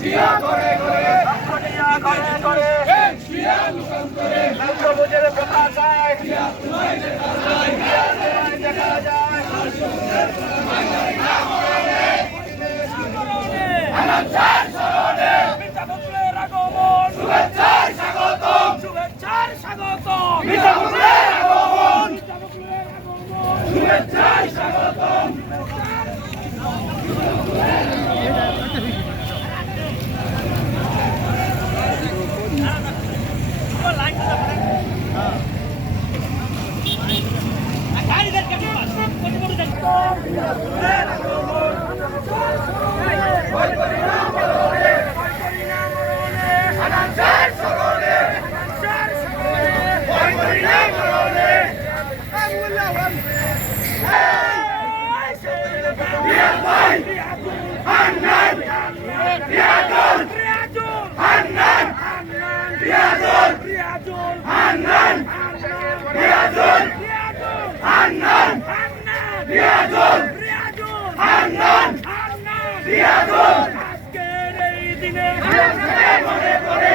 জিয়া করে করে জিয়া করে করে জিয়া লুকান্তরে সবুজের দেখা যায় জিয়া তোমায় দেখা যায় দেখা যায় আনন্দের স্মরণে মিতা বদলের আগমন শুভেচ্ছার স্বাগতম শুভেচ্ছার স্বাগতম মিতা বদলের আগমন মিতা বদলের আগমন শুভেচ্ছার স্বাগতম আনন্দের স্মরণে ভয় করি না মরণে জিয়া ভাই হান্নান রিয়াজুল হান্নান রিয়াজুল হান্নান রিয়াজুল হান্নান রিয়াজুল হান্নান রিয়াজুল আজকের এই দিনে মনে করে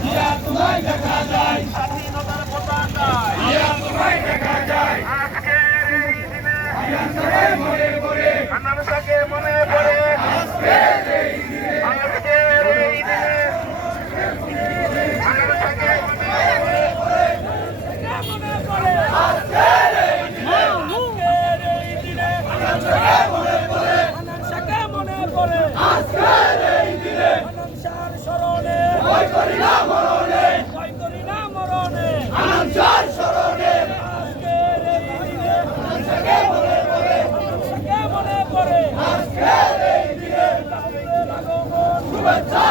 জিয়া তোমায় দেখা যায় স্বাধীনতার পতাকা জিয়া তোমায় দেখা যায় আজকের এই দিনে জিয়া মনে করে মানুষকে মনে পড়ে আজকের এই দিনে মানুষকে মনে পড়ে আজকের এই আজকের এই দিনে মনে করে মানুষকে মনে পড়ে আজকের এই দিনে মানুষের স্মরণে ভয় করি না মরণে ভয় করি না মরণে আনন্দের স্মরণে আজকের এই দিনে মানুষকে মনে করে মানুষকে মনে পড়ে আজকের এই দিনে আগমন শুভেচ্ছা